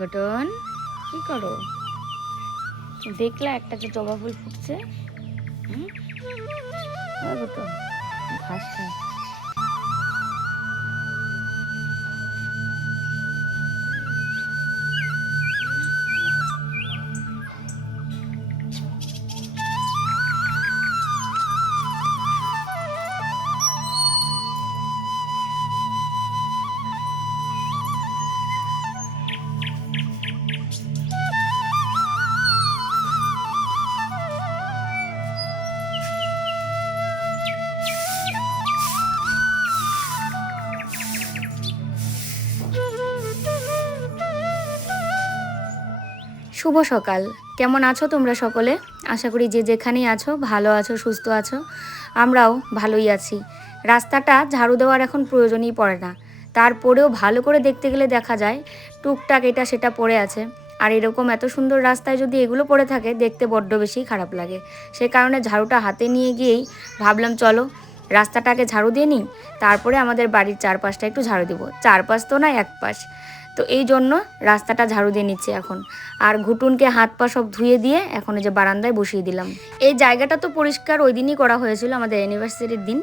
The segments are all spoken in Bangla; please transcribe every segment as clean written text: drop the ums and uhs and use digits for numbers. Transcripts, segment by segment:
ঘটন কি করো? দেখলা একটা যে জবা ফুল ফুটছে। ঘটন ঘাস খায়। শুভ সকাল, কেমন আছো তোমরা সকলে? আশা করি যে যেখানেই আছো ভালো আছো, সুস্থ আছো। আমরাও ভালোই আছি। রাস্তাটা ঝাড়ু দেওয়ার এখন প্রয়োজনই পড়ে না, তারপরেও ভালো করে দেখতে গেলে দেখা যায় টুকটাক এটা সেটা পড়ে আছে। আর এরকম এত সুন্দর রাস্তায় যদি এগুলো পড়ে থাকে দেখতে বড্ড বেশি খারাপ লাগে। সে কারণে ঝাড়ুটা হাতে নিয়ে গিয়েই ভাবলাম চলো রাস্তাটাকে ঝাড়ু দিয়ে নিই, তারপরে আমাদের বাড়ির চারপাশটা একটু ঝাড়ু দিব। চারপাশ তো না, এক পাশ। তো এই জন্য রাস্তাটা ঝাড়ু দিয়ে নিচ্ছি এখন। আর ঘুটুনকে হাত পা সব ধুয়ে দিয়ে এখন এই যে বারান্দায় বসিয়ে দিলাম। এই জায়গাটা তো পরিষ্কার ওই দিনই করা হয়েছিল আমাদের অ্যানিভার্সারির দিন,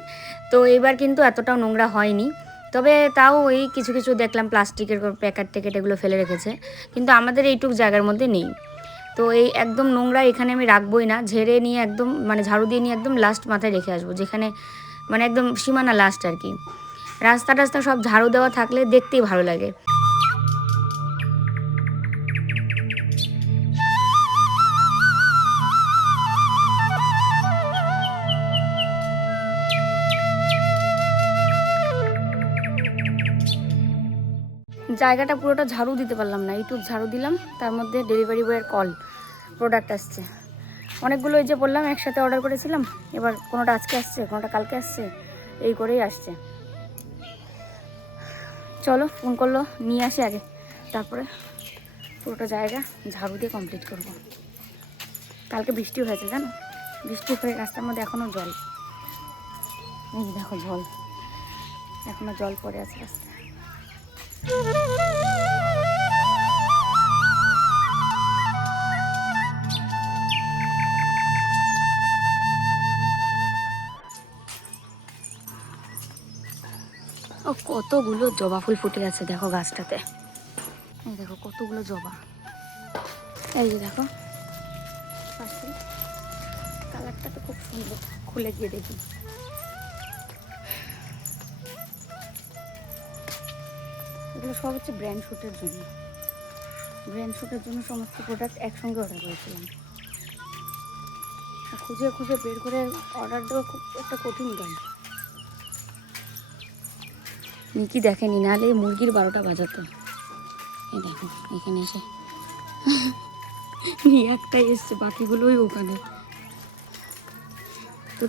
তো এবার কিন্তু এতটাও নোংরা হয়নি। তবে তাও ওই কিছু কিছু দেখলাম প্লাস্টিকের প্যাকেট ট্যাকেট এগুলো ফেলে রেখেছে, কিন্তু আমাদের এইটুক জায়গার মধ্যে নেই। তো এই একদম নোংরা এখানে আমি রাখবোই না, ঝেড়ে নিয়ে একদম মানে ঝাড়ু দিয়ে নিয়ে একদম লাস্ট মাথায় রেখে আসবো, যেখানে মানে একদম সীমানা লাস্ট আর কি। রাস্তা টাস্তা সব ঝাড়ু দেওয়া থাকলে দেখতেই ভালো লাগে। জায়গাটা পুরোটা ঝাড়ু দিতে পারলাম না, এইটুক ঝাড়ু দিলাম, তার মধ্যে ডেলিভারি বয়ের কল, প্রোডাক্ট আসছে অনেকগুলো। এই যে বললাম একসাথে অর্ডার করেছিলাম, এবার কোনোটা আজকে আসছে কোনোটা কালকে আসছে, এই করেই আসছে। চলো ফোন করলো, নিয়ে আসি আগে, তারপরে পুরোটা জায়গা ঝাড়ু দিয়ে কমপ্লিট করব। কালকে বৃষ্টি হয়েছে জানো, বৃষ্টি হয়ে রাস্তার মধ্যে এখনও জল। এই দেখো জল, এখনও জল পড়ে আছে রাস্তায়। ও কতগুলো জবা ফুল ফুটে আছে দেখো গাছটাতে। এই দেখো কতগুলো জবা, এই যে দেখো কালারটা তো খুব সুন্দর। খুলে গিয়ে দেখি, এগুলো সব হচ্ছে ব্র্যান্ড শ্যুটের জন্য। ব্র্যান্ড শ্যুটের জন্য সমস্ত প্রোডাক্ট একসঙ্গে অর্ডার করেছিলাম। খুঁজে খুঁজে বের করে অর্ডার দেওয়া খুব একটা কঠিন কাজ। নিকি দেখেনি, নাহলে মুরগির 12টা বাজাতো। এই দেখো এখানে এসে একটাই এসছে, বাকিগুলোই ওখানে। তো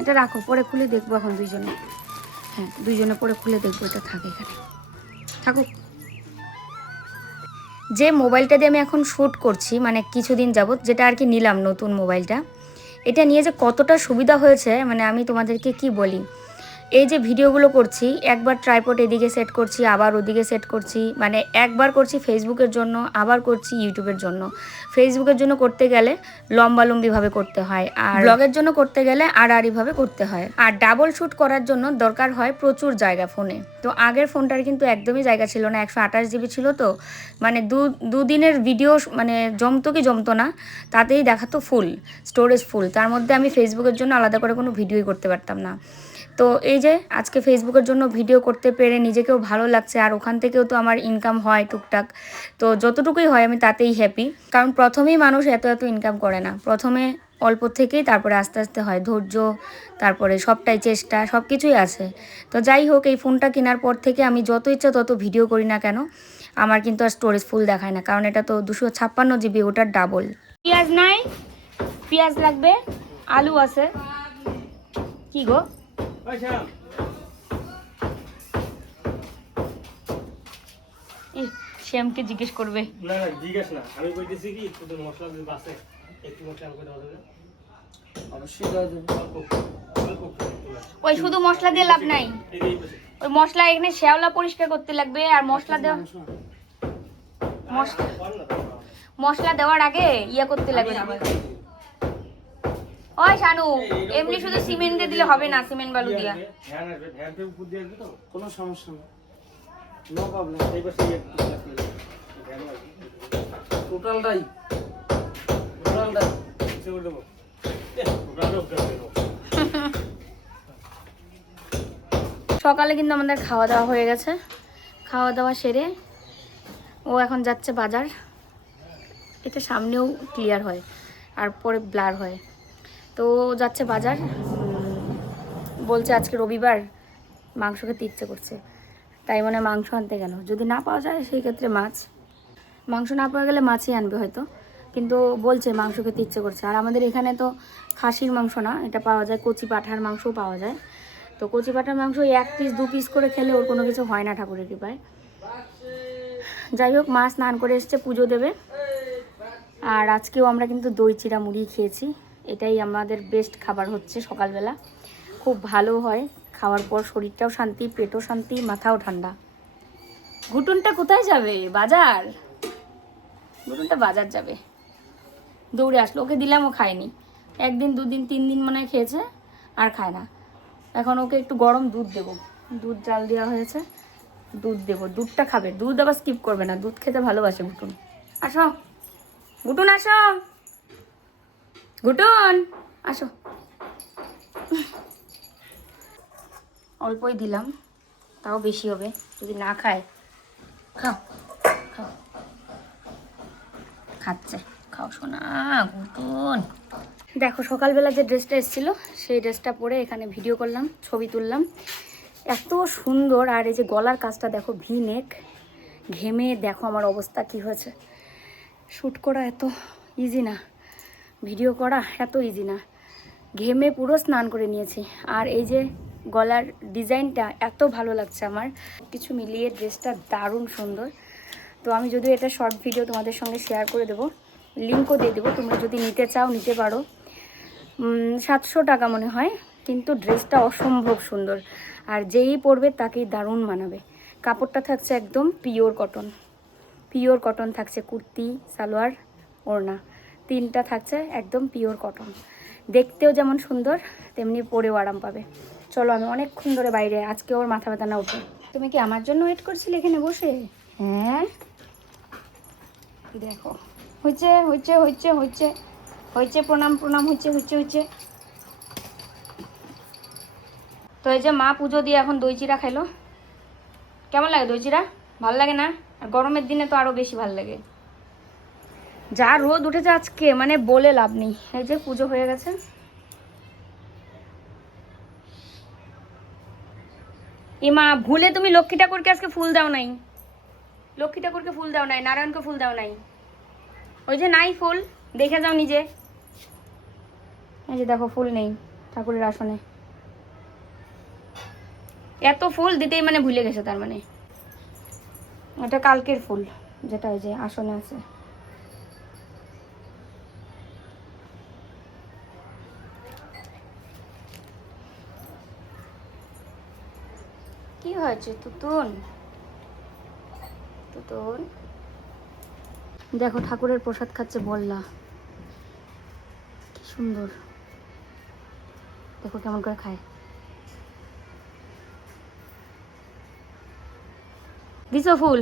এটা রাখো, পরে খুলে দেখবো এখন দুইজনে। হ্যাঁ দুইজনে পরে খুলে দেখবো, এটা থাকে এখানে থাকুক। যে মোবাইলটা দিয়ে আমি এখন শ্যুট করছি মানে কিছুদিন যাবত, যেটা আর কি নিলাম নতুন মোবাইলটা, এটা নিয়ে যে কতটা সুবিধা হয়েছে মানে আমি তোমাদেরকে কি বলি। এই যে ভিডিওগুলো করছি, একবার ট্রাইপড এদিকে সেট করছি, আবার ওদিকে সেট করছি, মানে একবার করছি ফেসবুকের জন্য, আবার করছি ইউটিউবের জন্য। ফেসবুকের জন্য করতে গেলে লম্বালম্বিভাবে করতে হয়, আর ব্লগের জন্য করতে গেলে আড়াআড়িভাবে করতে হয়, আর ডাবল শ্যুট করার জন্য দরকার হয় প্রচুর জায়গা ফোনে। তো আগের ফোনটার কিন্তু একদমই জায়গা ছিল না, 128 জিবি ছিল। তো মানে দুদিনের ভিডিও মানে জমতো কি জমতো না, তাতেই দেখাতো ফুল স্টোরেজ ফুল। তার মধ্যে আমি ফেসবুকের জন্য আলাদা করে কোনো ভিডিওই করতে পারতাম না। তো এই যে আজকে ফেসবুকের জন্য ভিডিও করতে পেরে নিজেকেও ভালো লাগছে, আর ওখান থেকেও তো আমার ইনকাম হয় টুকটাক। তো যতটুকুই হয় আমি তাতেই হ্যাপি, কারণ প্রথমেই মানুষ এত ইনকাম করে না। প্রথমে অল্প থেকেই তারপরে আস্তে আস্তে হয়, ধৈর্য, তারপরে সবটাই চেষ্টা, সব কিছুই আছে। তো যাই হোক, এই ফোনটা কেনার পর থেকে আমি যত ইচ্ছা তত ভিডিও করি না কেন, আমার কিন্তু আর স্টোরেজ ফুল দেখায় না, কারণ এটা তো 256 জিবি, ওটার ডাবল। পেঁয়াজ নাই, পেঁয়াজ লাগবে, আলু আছে। কি গো শ্যামকে জিজ্ঞেস করবে। না না জিজ্ঞেস না, আমি কইতেছি কি শুধু মশলা যদি বাসে একটু মশলা আমাকে দাও দেবে। অবশ্যই দাও দেব, অল্প ওই শুধু মশলা দিয়ে লাভ নাই, ওই মশলা এখানে শ্যাওলা পরিষ্কার করতে লাগবে, আর মশলা দেওয়া মশলা দেওয়ার আগে ইয়া করতে লাগবে না। ওই শানু, এমনি শুধু সিমেন্ট দিয়ে দিলে হবে না, সিমেন্ট বালু দিয়া। কোনো সমস্যা নেই, নো প্রবলেম। এই পাশে টোটালটাই সকালে কিন্তু আমাদের খাওয়া দাওয়া হয়ে গেছে। খাওয়া দাওয়া সেরে ও এখন যাচ্ছে বাজার। এটা সামনেও ক্লিয়ার হয় আর পরে ব্লার হয়, তো ও যাচ্ছে বাজার। বলছে আজকে রবিবার, মাংস খেতে ইচ্ছে করছে, তাই মানে মাংস আনতে গেল। যদি না পাওয়া যায় সেই ক্ষেত্রে মাছ, মাংস না পাওয়া গেলে মাছই আনবে হয়তো, কিন্তু বলছে মাংস খেতে ইচ্ছে করছে। আর আমাদের এখানে তো খাসির মাংস না, এটা পাওয়া যায় কচি পাঁঠার মাংসও পাওয়া যায়। তো কচি পাঁঠার মাংস 1 পিস 2 পিস করে খেলে ওর কোনো কিছু হয় না ঠাকুরের কৃপায়। যাই হোক, মা স্নান করে এসছে, পুজো দেবে। আর আজকেও আমরা কিন্তু দই চিড়া মুড়ি খেয়েছি। এটাই আমাদের বেস্ট খাবার হচ্ছে সকালবেলা, খুব ভালো হয়। খাওয়ার পর শরীরটাও শান্তি, পেটও শান্তি, মাথাও ঠান্ডা। ঘুটুনটা কোথায় যাবে? বাজার। ঘুটুনটা বাজার যাবে, দৌড়ে আসলো। ওকে দিলাম, ও খায়নি। 1 দিন 2 দিন 3 দিন মনে হয় খেয়েছে, আর খায় না। এখন ওকে একটু গরম দুধ দেবো, দুধ জাল দেওয়া হয়েছে, দুধ দেবো। দুধটা খাবে, দুধ আবার স্কিপ করবে না, দুধ খেতে ভালোবাসে ঘুটুন। আসো ঘুটুন, আসো ঘুটুন, আসো। অল্পই দিলাম, তাও বেশি হবে যদি না খায়। খাও খাও, খাচ্ছে, খাও শোনা ঘুটুন। দেখো সকালবেলা যে ড্রেসটা এসেছিলো সেই ড্রেসটা পরে এখানে ভিডিও করলাম, ছবি তুললাম, এত সুন্দর। আর এই যে গলার কাজটা দেখো, ভি নেক। ঘেমে দেখো আমার অবস্থা কি হয়েছে। শ্যুট করা এত ইজি না, ভিডিও করা এত ইজি না। ঘেমে পুরো স্নান করে নিয়েছি। আর এই যে গলার ডিজাইনটা এত ভালো লাগছে আমার, কিছু মিলিয়ে ড্রেসটা দারুণ সুন্দর। তো আমি যদিও এটা শর্ট ভিডিও তোমাদের সঙ্গে শেয়ার করে দেবো, লিঙ্কও দিয়ে দেবো, তোমরা যদি নিতে চাও নিতে পারো। 700 টাকা মনে হয়, কিন্তু ড্রেসটা অসম্ভব সুন্দর। আর যেই পরবে তাকেই দারুণ মানাবে। কাপড়টা থাকছে একদম পিওর কটন, পিওর কটন থাকছে। কুর্তি, সালোয়ার, ওড়না 3টা থাকছে একদম পিওর কটন। দেখতেও যেমন সুন্দর, তেমনি পরেও আরাম পাবে। চলো, আমি অনেকক্ষণ ধরে বাইরে, আজকে ওর মাথা ব্যথা না উঠে। তুমি কি আমার জন্য ওয়েট করছিলে এখানে বসে? হ্যাঁ দেখো, হয়েছে হয়েছে হয়েছে হয়েছে হয়েছে, প্রণাম প্রণাম, হয়েছে হয়েছে হয়েছে। তো এই যে মা পুজো দিয়ে এখন দই চিড়া খাইলো। কেমন লাগে দই চিড়া? ভাল লাগে না? আর গরমের দিনে তো আরো বেশি ভাল লাগে। যা রোদ উঠেছে আজকে, মানে বলে লাভ নেই। এই যে পুজো হয়ে গেছে। এ মা, ভুলে তুমি লক্ষ্মী ঠাকুরকে আজকে ফুল দাও নাই। লক্ষ্মী ঠাকুরকে ফুল দাও নাই, নারায়ণকে ফুল দাও নাই। ওই যে নাই ফুল, দেখে যাও নিজে। এই যে দেখো, ফুল নেই ঠাকুরের আসনে। এত ফুল দিতেই মানে ভুলে গেছে, তার মানে এটা কালকের ফুল, যেটা ওই যে আসনে আছে। কি হয়েছে তুতুন? তুতুন দেখো, ঠাকুরের প্রসাদ খাচ্ছে বললা, কি সুন্দর। দেখো কেমন করে খায়। দিছো ফুল?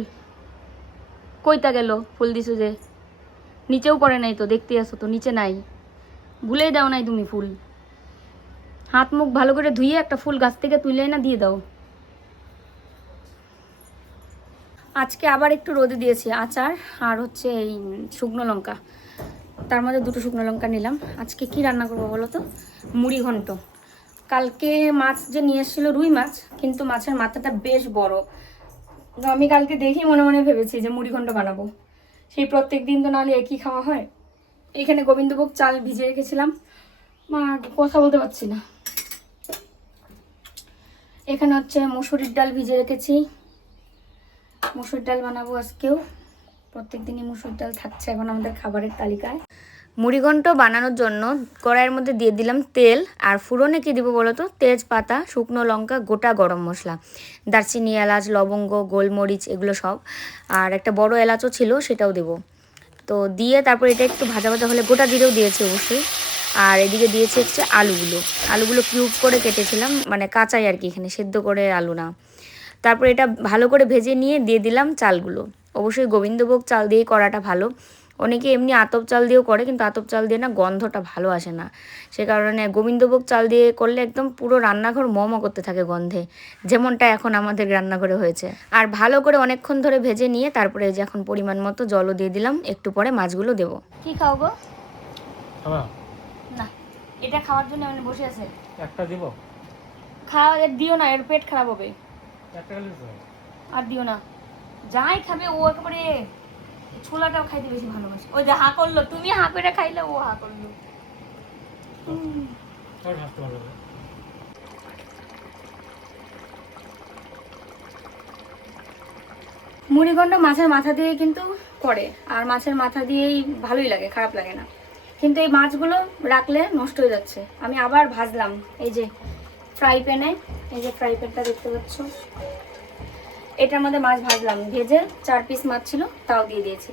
কইতা গেল ফুল দিছো যে? নিচেও পড়ে নাই তো, দেখতে আসো তো, নিচে নাই। ভুলেই দাও নাই তুমি ফুল। হাত মুখ ভালো করে ধুইয়ে একটা ফুল গাছ থেকে তুলে না দিয়ে দাও। আজকে আবার একটু রোদে দিয়েছি আচার, আর হচ্ছে এই শুকনো লঙ্কা, তার মধ্যে 2টো শুকনো লঙ্কা নিলাম। আজকে কি রান্না করবো বলো তো? মুড়ি ঘন্ট। কালকে মাছ যে নিয়ে এসেছিলো, রুই মাছ, কিন্তু মাছের মাথাটা বেশ বড়। তো আমি কালকে দেখি মনে মনে ভেবেছি যে মুড়ি ঘন্ট বানাবো। সেই প্রত্যেক দিন তো নাহলে একই খাওয়া হয়। এখানে গোবিন্দভোগ চাল ভিজে রেখেছিলাম, মা কথা বলতে পারছি না। এখানে হচ্ছে মসুরির ডাল ভিজে রেখেছি, মসুর ডাল বানাবো আজকেও। প্রত্যেক দিনই মসুর ডাল থাকছে এখন আমাদের খাবারের তালিকায়। মুড়িঘণ্ট বানানোর জন্য কড়াইয়ের মধ্যে দিয়ে দিলাম তেল, আর ফোড়নে কী দিব বলো তো, তেজপাতা, শুকনো লঙ্কা, গোটা গরম মশলা, দারচিনি, এলাচ, লবঙ্গ, গোলমরিচ, এগুলো সব, আর একটা বড় এলাচও ছিল সেটাও দেবো। তো দিয়ে তারপর এটা একটু ভাজা ভাজা হলে, গোটা জিরেও দিয়েছি অবশ্যই। আর এদিকে দিয়েছি হচ্ছে আলুগুলো কিউব করে কেটেছিলাম, মানে কাঁচাই আর কি, এখানে সেদ্ধ করে আলু না। তারপর এটা ভালো করে ভেজে নিয়ে দিয়ে দিলাম চালগুলো। অবশ্যই গোবিন্দভোগ চাল দিয়েই করাটা ভালো। অনেকে এমনি আতপ চাল দিয়েও করে, কিন্তু আতপ চাল দিয়ে না গন্ধটা ভালো আসে না, সে কারণে গোবিন্দভোগ চাল দিয়ে করলে একদম পুরো রান্নাঘর মমো করতে থাকে গন্ধে, যেমনটা এখন আমাদের রান্নাঘরে হয়েছে। আর ভালো করে অনেকক্ষণ ধরে ভেজে নিয়ে তারপরে যে এখন পরিমাণ মতো জলও দিয়ে দিলাম, একটু পরে মাছগুলো দেবো। কি খাও গো? না, এটা খাওয়ার জন্য মানে বসে আছে। একটা দিব? খাওয়া দিও না, এর পেট খারাপ হবে। আর দিও না, যাই খাবে ও একেবারে ছোলাটাও খাইতে বেশি ভালোবাসে। ওই যে হা করলো, তুমি হা করে খাইলে ও হা করলো। মুড়িঘণ্ট মাছের মাথা দিয়ে কিন্তু করে, আর মাছের মাথা দিয়েই ভালোই লাগে, খারাপ লাগে না। কিন্তু এই মাছগুলো রাখলে নষ্ট হয়ে যাচ্ছে। আমি আবার ভাজলাম এই যে ফ্রাই প্যানে, এই যে ফ্রাই প্যানটা দেখতে পাচ্ছ, এটার মধ্যে মাছ ভাজলাম, ভেজে 4 পিস মাছ ছিল তাও দিয়ে দিয়েছি।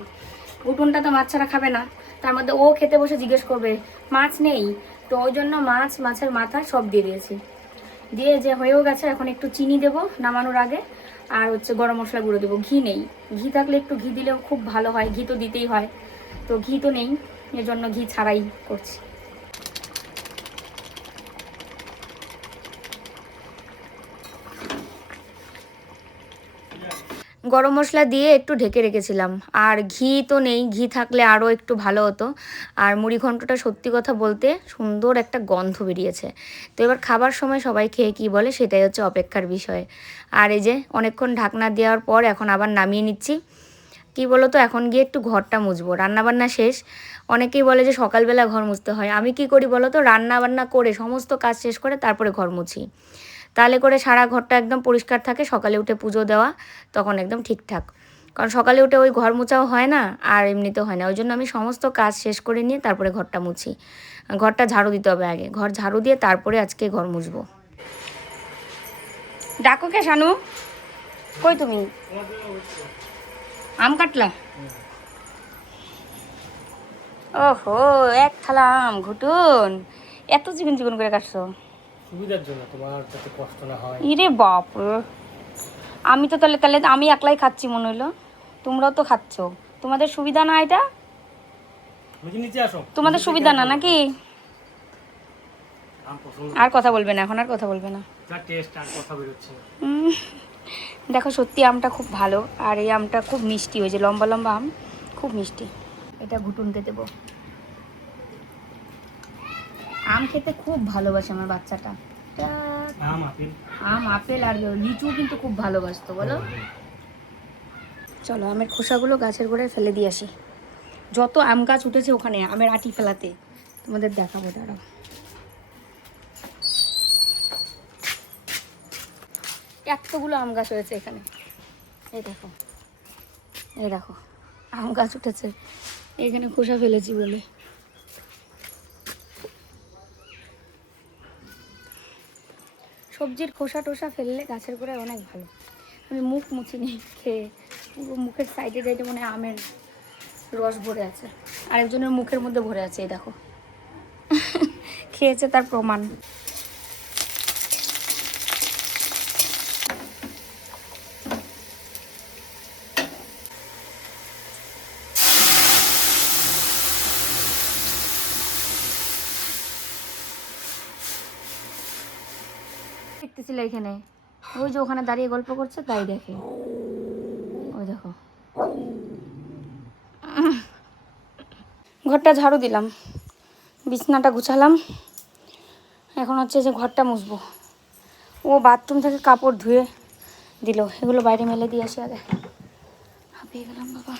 ঘুটুনটা তো মাছ ছাড়া খাবে না, তার মধ্যে ও খেতে বসে জিজ্ঞেস করবে মাছ নেই, তো ওই জন্য মাছ, মাছের মাথা সব দিয়ে দিয়েছি। দিয়ে যে হয়েও গেছে, এখন একটু চিনি দেবো নামানোর আগে, আর হচ্ছে গরম মশলা গুঁড়ো দেবো। ঘি নেই, ঘি থাকলে একটু ঘি দিলেও খুব ভালো হয়, ঘি তো দিতেই হয়, তো ঘি তো নেই, এজন্য ঘি ছাড়াই করছি। গরম মশলা দিয়ে একটু ঢেকে রেখেছিলাম, আর ঘি তো নেই, ঘি থাকলে আরও একটু ভালো হতো। আর মুড়িঘণ্টটা সত্যি কথা বলতে সুন্দর একটা গন্ধ বেরিয়েছে। তো এবার খাবার সময় সবাই খেয়ে কী বলে সেটাই হচ্ছে অপেক্ষার বিষয়। আর এই যে অনেকক্ষণ ঢাকনা দেওয়ার পর এখন আবার নামিয়ে নিচ্ছি। কি বলো তো, এখন গিয়ে একটু ঘরটা মুছবো, রান্নাবান্না শেষ। অনেকেই বলে যে সকালবেলা ঘর মুছতে হয়, আমি কি করি বলো তো, রান্নাবান্না করে সমস্ত কাজ শেষ করে তারপরে ঘর মুছি, তাহলে করে সারা ঘরটা একদম পরিষ্কার থাকে। সকালে উঠে পুজো দেওয়া তখন একদম ঠিকঠাক, কারণ সকালে উঠে ওই ঘর মোছাও হয় না, আর এমনিতেও হয় না। ওই জন্য আমি সমস্ত কাজ শেষ করে নিয়ে তারপরে ঘরটা মুছি। ঘরটা ঝাড়ু দিতে হবে আগে, ঘর ঝাড়ু দিয়ে তারপরে আজকে ঘর মুছবো। ডাকো কে শানু, কই তুমি? আম কাটলা? ওহো, এক থালা আম, ঘুটুন এত চিকন চিকন করে কাটছো? সুবিধার জন্য, তোমার যাতে কষ্ট না হয়। ইরে বাপ, আমি তো তাহলে তাহলে আমি একলাই খাচ্ছি মনে হলো, তোমরাও তো খাচ্ছ, তোমাদের সুবিধা না এটা? নিচে আসো। তোমাদের সুবিধা না নাকি? আর কথা বলবে না এখন, আর কথা বলবে না। যা টেস্ট, আর কথা বেরোচ্ছে। দেখো সত্যি আমটা খুব ভালো, আর এই আমটা খুব মিষ্টি, ওই যে লম্বা লম্বা আম, খুব মিষ্টি। এটা ঘুটুনকে দেবো। আম খেতে খুব ভালোবাসে আমার বাচ্চাটা। আম, আপেল আর লিচু কিন্তু খুব ভালোবাসতো, বলো। চলো আমের খোসাগুলো গাছের গোড়ায় ফেলে দিয়ে আসি। যত আম গাছ উঠেছে ওখানে আমের আটি ফেলাতে, তোমাদের দেখাবো, দাঁড়াও। এতগুলো আম গাছ হয়েছে এখানে, এই দেখো, এই দেখো আম গাছ উঠেছে, এখানে খোসা ফেলেছি বলে। সবজির খোসা টোসা ফেললে গাছের গোড়ায় অনেক ভালো। আমি মুখ মুছিনি খেয়ে, পুরো মুখের সাইডে সাইডে মনে হয় আমের রস ভরে আছে, আরেকজনের মুখের মধ্যে ভরে আছে, এই দেখো খেয়েছে তার প্রমাণ। দেখতেছিল এখানে, ওই যে ওখানে দাঁড়িয়ে গল্প করছে তাই দেখে, ওই দেখো। ঘরটা ঝাড়ু দিলাম, বিছনাটা গুছালাম, এখন হচ্ছে যে ঘরটা মুছবো। ও বাথরুম থেকে কাপড় ধুয়ে দিল, এগুলো বাইরে মেলে দিয়ে আসি আগে, হাঁপিয়ে গেলাম বাবা।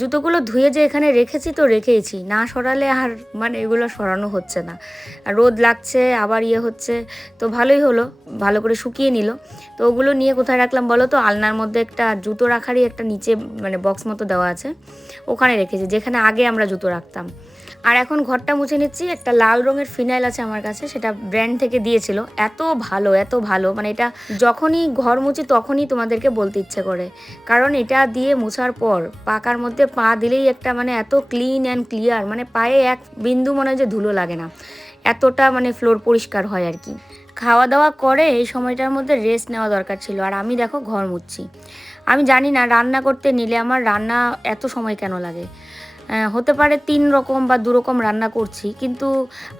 জুতোগুলো ধুয়ে যে এখানে রেখেছি তো রেখেইছি, না সরালে আর মানে এগুলো সরানো হচ্ছে না। আর রোদ লাগছে আবার হচ্ছে, তো ভালোই হলো, ভালো করে শুকিয়ে নিল। তো ওগুলো নিয়ে কোথায় রাখলাম বলো তো? আলনার মধ্যে একটা জুতো রাখারই একটা নিচে মানে বক্স মতো দেওয়া আছে, ওখানে রেখেছি, যেখানে আগে আমরা জুতো রাখতাম। আর এখন ঘরটা মুছে নিচ্ছি। একটা লাল রঙের ফিনাইল আছে আমার কাছে, সেটা ব্র্যান্ড থেকে দিয়েছিল, এত ভালো এত ভালো, মানে এটা যখনই ঘর মুছি তখনই তোমাদেরকে বলতে ইচ্ছে করে, কারণ এটা দিয়ে মুছার পর পাকার মধ্যে পা দিলেই একটা মানে এত ক্লিন অ্যান্ড ক্লিয়ার, মানে পায়ে এক বিন্দু মনে হয় যে ধুলো লাগে না, এতটা মানে ফ্লোর পরিষ্কার হয় আর কি। খাওয়া দাওয়া করে এই সময়টার মধ্যে রেস্ট নেওয়া দরকার ছিল, আর আমি দেখো ঘর মুছছি। আমি জানি না রান্না করতে নিলে আমার রান্না এত সময় কেন লাগে। হতে পারে 3 রকম বা 2 রকম রান্না করছি, কিন্তু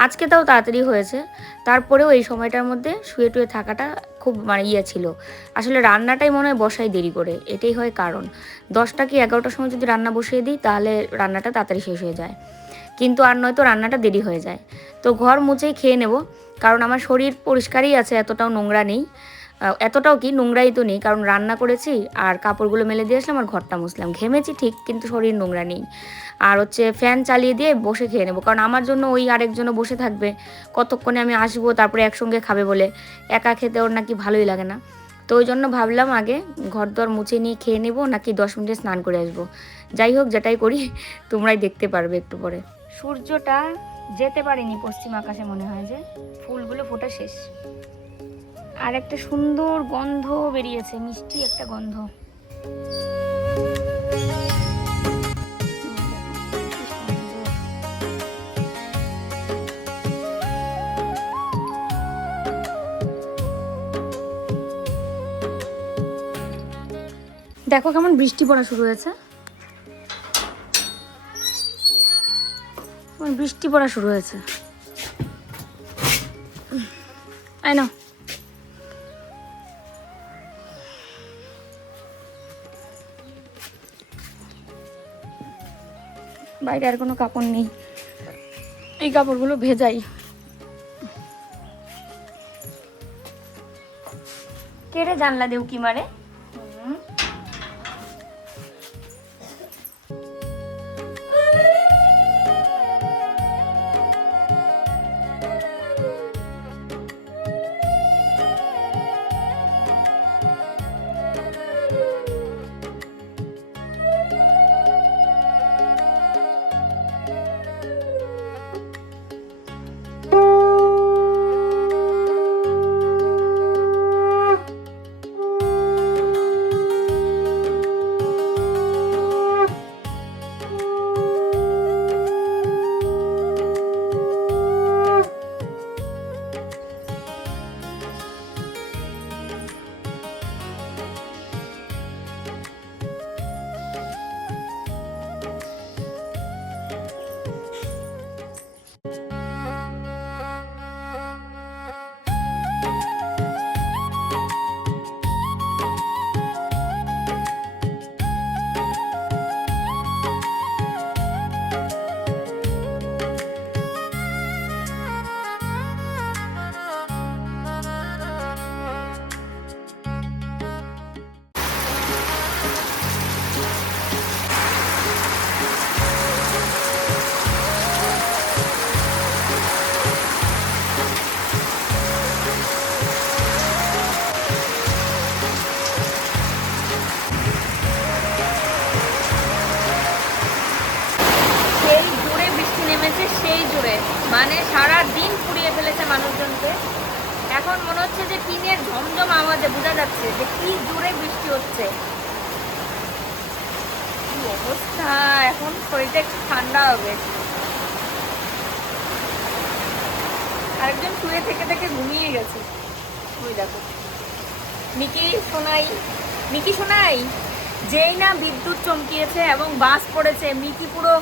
আজকে তাও তাড়াতাড়ি হয়েছে। তারপরেও এই সময়টার মধ্যে শুয়ে টুয়ে থাকাটা খুব মানে ছিল। আসলে রান্নাটাই মনে হয় বসাই দেরি করে, এটাই হয় কারণ। 10টা কি 11টার সময় যদি রান্না বসিয়ে দিই তাহলে রান্নাটা তাড়াতাড়ি শেষ হয়ে যায়, কিন্তু আর নয়তো রান্নাটা দেরি হয়ে যায়। তো ঘর মুছেই খেয়ে নেব, কারণ আমার শরীর পরিষ্কারই আছে, এতটাও নোংরা নেই। এতটাও কি নোংরাই তো নেই, কারণ রান্না করেছি আর কাপড়গুলো মেলে দিয়ে আসলাম আর ঘরটা মুছলাম, ঘেমেছি ঠিক কিন্তু শরীর নোংরা নেই। আর হচ্ছে ফ্যান চালিয়ে দিয়ে বসে খেয়ে নেবো, কারণ আমার জন্য ওই আরেকজনও বসে থাকবে, কতক্ষণে আমি আসবো তারপরে একসঙ্গে খাবে বলে, একা খেতে ওর নাকি ভালোই লাগে না। তো ওই জন্য ভাবলাম আগে ঘর দর মুছে নিয়ে খেয়ে নেবো, নাকি 10 মিনিটে স্নান করে আসবো। যাই হোক, যেটাই করি তোমরাই দেখতে পারবে একটু পরে। সূর্যটা যেতে পারেনি পশ্চিম আকাশে, মনে হয় যে ফুলগুলো ফোটা শেষ। আর একটা সুন্দর গন্ধ বেরিয়েছে, মিষ্টি একটা গন্ধ। দেখো কেমন বৃষ্টি পড়া শুরু হয়েছে, বৃষ্টি পড়া শুরু হয়েছে। আই না বাইরে আর কোনো কাপড় নেই, এই কাপড়গুলো ভেজাই। কেড়ে জানলা দেও কি মারে। সেই জুড়ে মানে সারা দিন পুড়িয়ে ফেলেছে মানুষজনকে। এখন মনে হচ্ছে যে টিনের ঝমঝম আওয়াজে বোঝা যাচ্ছে যে কি জোরে বৃষ্টি হচ্ছে, কি অবস্থা। এখন শরীরটা একটু ঠান্ডা হবে। আরেকজন শুয়ে থেকে থেকে ঘুমিয়ে গেছে, ওই দেখো মিকি শোনাই, মিকি শোনাই। যেই না বিদ্যুৎ চমকিয়েছে এবং বাস পড়েছে, মিকি পুরো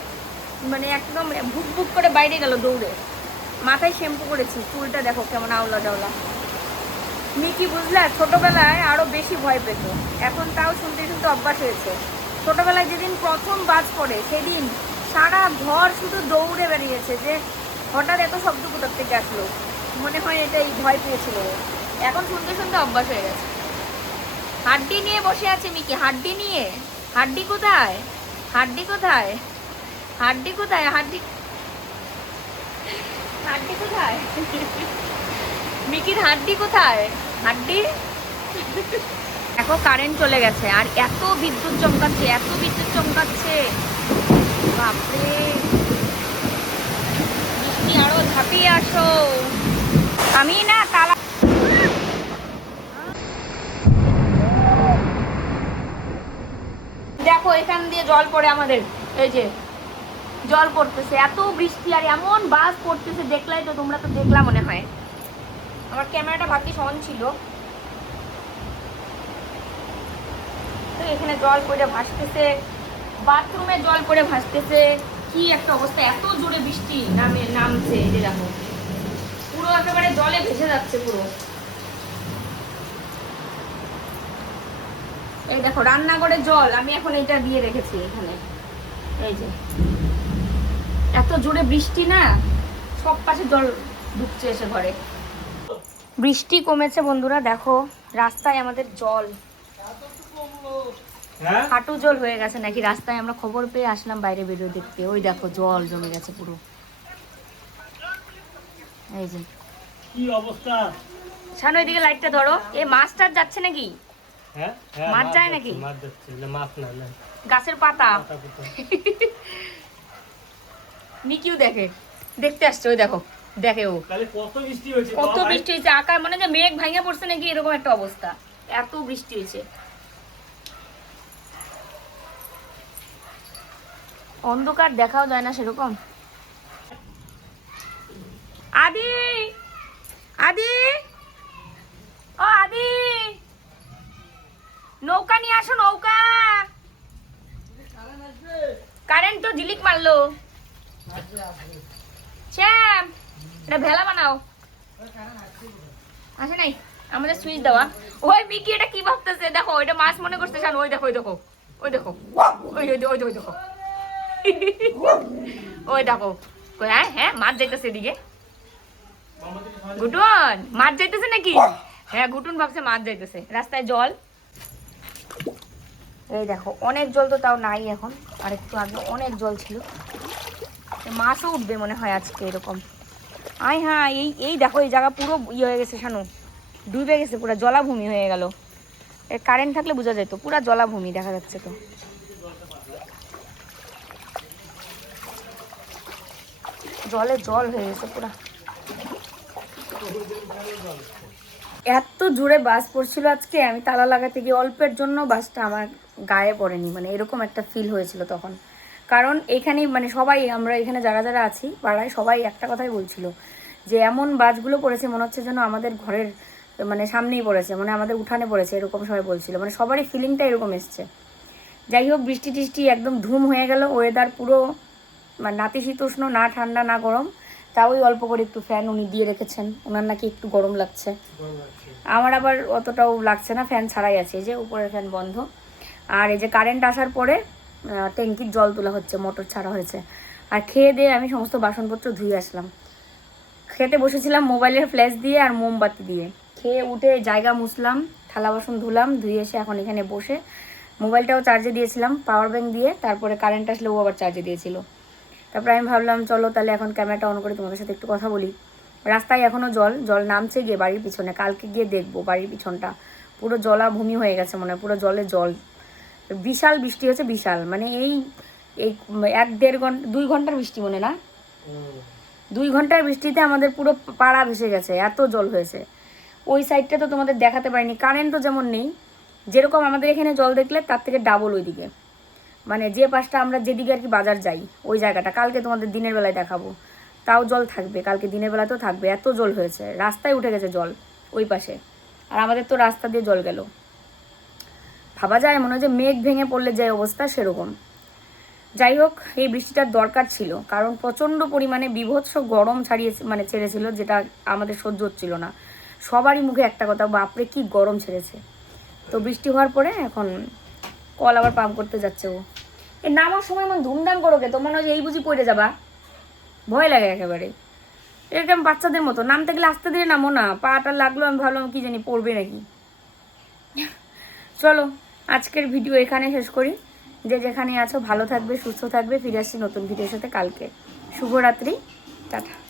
মানে একদম ভুক ভুক করে বাইরে গেল দৌড়ে। মাথায় শ্যাম্পু করেছি, চুলটা দেখো কেমন আওলা ডাওলা। মিকি বুঝলা ছোটবেলায় আরো বেশি ভয় পেত, এখন তাও শুনতে শুনতে অভ্যাস হয়েছে। ছোটবেলায় যেদিন প্রথম বাজ পড়ে সেদিন সারা ঘর শুধু দৌড়ে বেরিয়েছে, যে হঠাৎ এত শব্দ কোথার থেকে আসলো, মনে হয় এটাই ভয় পেয়েছিল। এখন শুনতে শুনতে অভ্যাস হয়ে গেছে। হাড্ডি নিয়ে বসে আছে মিকি, হাড্ডি নিয়ে। হাড্ডি কোথায়? হাড্ডি কোথায়? হাড্ডি কোথায়? হাড্ডি হাড্ডি কোথায়? মিকির হাড্ডি কোথায়? হাড্ডি দেখো, কারেন্ট চলে গেছে আর এত বিদ্যুৎ চমকাচ্ছে, এত বিদ্যুৎ চমকাচ্ছে, বাপরে। মিকি আরো ঝাঁপিয়ে আসো। আমি না তালা দেখো এখান দিয়ে জল পড়ে আমাদের, এই যে জল পড়তেছে, এত বৃষ্টি আর এমন বাস পড়তেছে, দেখলাই তো, তোমরা তো দেখলা মনে হয়। আমার ক্যামেরাটা ভাগ্যিস অন ছিল। তো এখানে জল পড়ে ভাসতেছে, বাথরুমে জল পড়ে ভাসতেছে, কি একটা অবস্থা, এত জোরে বৃষ্টি নামছে। এই যে দেখো পুরো একেবারে জলে ভেসে যাচ্ছে পুরো। এই দেখো রান্নাঘরে জল, আমি এখন এটা দিয়ে রেখেছি এখানে। এই যে এত জোরে বৃষ্টি না, সব পাশে জল ঢুকছে এসে ঘরে। বৃষ্টি কমেছে বন্ধুরা, দেখো রাস্তায় আমাদের জল, হাঁটু জল হয়ে গেছে নাকি রাস্তায়। আমরা খবর পেয়ে আসলাম বাইরে বেরিয়ে দেখতে, ওই দেখো জল জমে গেছে পুরো। এই যে কি অবস্থা। শানু এদিকে লাইটটা ধরো। এ মাছ টাছ যাচ্ছে নাকি? হ্যাঁ মাছ যায় নাকি? মাছ যাচ্ছে না, মাছ না, না গাছের পাতা। পাতা পুতা। মিকিও দেখে, দেখতে আসছে, ওই দেখো, দেখে ও তাহলে কত বৃষ্টি হয়েছে, কত বৃষ্টি হয়েছে। আকাশ মনে যে মেঘ ভাঙে পড়ছে নাকি, এরকম একটা অবস্থা, এত বৃষ্টি হয়েছে। অন্ধকার দেখাও যায় না সেরকম। আদি, আদি, ও আদি, নৌকা নিয়ে আসো, নৌকা। কারেন্ট তো ঝিলিক মারলো। শ্যাম, এটা ভেলা বানাও। আসে নাই আমাদের সুইচ দেওয়া। ওই মিকি এটা কি ভাবতেছে দেখো, ওইটা মাছ মনে করছে শানু। ওই দেখো, ওই দেখো, ওই দেখো, ওই ওই ওই ওই দেখো, ওই দেখো। হ্যাঁ হ্যাঁ, মাছ যাইতেছে এদিকে। গুটুন, মাছ যাইতেছে নাকি? হ্যাঁ, গুটুন ভাবছে মাছ যাইতেছে। রাস্তায় জল, এই দেখো অনেক জল, তো তাও নাই এখন, আর একটু আগে অনেক জল ছিল। মাছও উঠবে মনে হয় আজকে এরকম। আয় হ্যাঁ, এই এই দেখো এই জায়গা পুরো ইয়ে হয়ে গেছে শানু, ডুবে গেছে, পুরো জলাভূমি হয়ে গেল। এর কারেন্ট থাকলে বোঝা যেত, পুরা জলাভূমি দেখা যাচ্ছে। তো জলে জল হয়ে গেছে পুরা। এত জোরে বাস পড়ছিল আজকে, আমি তালা লাগাতে গিয়ে অল্পের জন্য বাসটা আমার গায়ে পড়েনি, মানে এরকম একটা ফিল হয়েছিল তখন। কারণ এখানেই মানে সবাই, আমরা এখানে যারা যারা আছি পাড়ায়, সবাই একটা কথাই বলছিল যে এমন বাসগুলো পড়েছে মনে হচ্ছে যেন আমাদের ঘরের মানে সামনেই পড়েছে, মানে আমাদের উঠানে পড়েছে, এরকম সবাই বলছিল, মানে সবারই ফিলিংটা এরকম এসছে। যাই হোক, বৃষ্টি টিষ্টি একদম ধুম হয়ে গেল, ওয়েদার পুরো মানে নাতিশীতোষ্ণ, না ঠান্ডা না গরম। তাও ওই অল্প করে একটু ফ্যান উনি দিয়ে রেখেছেন, ওনার নাকি একটু গরম লাগছে। আমার আবার অতটাও লাগছে না, ফ্যান ছাড়াই আছে, এই যে উপরের ফ্যান বন্ধ। আর এই যে কারেন্ট আসার পরে ট্যাঙ্কির জল তোলা হচ্ছে, মোটর ছাড়া হয়েছে। আর খেয়ে দিয়ে আমি সমস্ত বাসনপত্র ধুয়ে আসলাম। খেতে বসেছিলাম মোবাইলের ফ্ল্যাশ দিয়ে আর মোমবাতি দিয়ে। খেয়ে উঠে জায়গা মুছলাম, থালা বাসন ধুলাম, ধুয়ে এসে এখন এখানে বসে মোবাইলটাও চার্জে দিয়েছিলাম পাওয়ার ব্যাঙ্ক দিয়ে। তারপরে কারেন্ট আসলে ও আবার চার্জে দিয়েছিল। তারপরে আমি ভাবলাম চলো তাহলে এখন ক্যামেরাটা অন করে তোমাদের সাথে একটু কথা বলি। রাস্তায় এখনও জল, জল নামছে গিয়ে বাড়ির পিছনে, কালকে গিয়ে দেখবো বাড়ির পিছনটা পুরো জলাভূমি হয়ে গেছে, মনে হয় পুরো জলে জল। বিশাল বৃষ্টি হচ্ছে, বিশাল, মানে এই এই 1-1.5 ঘন্টা 2 ঘন্টার বৃষ্টি মনে না, 2 ঘন্টার বৃষ্টিতে আমাদের পুরো পাড়া ভেসে গেছে, এত জল হয়েছে। ওই সাইডটা তো তোমাদের দেখাতে পারিনি, কারেন্টও যেমন নেই, যেরকম আমাদের এখানে জল দেখলে তার থেকে ডাবল ওইদিকে, মানে যে পাশটা আমরা যেদিকে আর কি বাজার যাই ওই জায়গাটা। কালকে তোমাদের দিনের বেলায় দেখাবো, তাও জল থাকবে, কালকে দিনের বেলাতেও থাকবে, এত জল হয়েছে। রাস্তায় উঠে গেছে জল ওই পাশে, আর আমাদের তো রাস্তা দিয়ে জল গেল। ভাবা যায় মনে হয় যে মেঘ ভেঙে পড়লে যে অবস্থা সেরকম। যাই হোক, এই বৃষ্টিটার দরকার ছিল, কারণ প্রচণ্ড পরিমাণে বিভৎস গরম মানে ছেড়েছিল, যেটা আমাদের সহ্য হচ্ছিল না। সবারই মুখে একটা কথা, বাপরে কি গরম ছেড়েছে। তো বৃষ্টি হওয়ার পরে এখন কল আবার পাম্প করতে যাচ্ছে ও। এই নামার সময় এমন ধুমধাম করোকে, তো মনে হয় যে এই বুঝি পড়ে যাবা, ভয় লাগে একেবারে। এরকম বাচ্চাদের মতো নামতে গেলে আস্তে ধীরে নামো না, পাটা লাগলো, আমি ভাবলাম কি জানি পড়বে নাকি। চলো আজকের ভিডিও এখানে শেষ করি। যে যেখানে আছো ভালো থাকবে, সুস্থ থাকবে। ফিরে আসছি নতুন ভিডিওর সাথে কালকে। শুভরাত্রি, টাটা।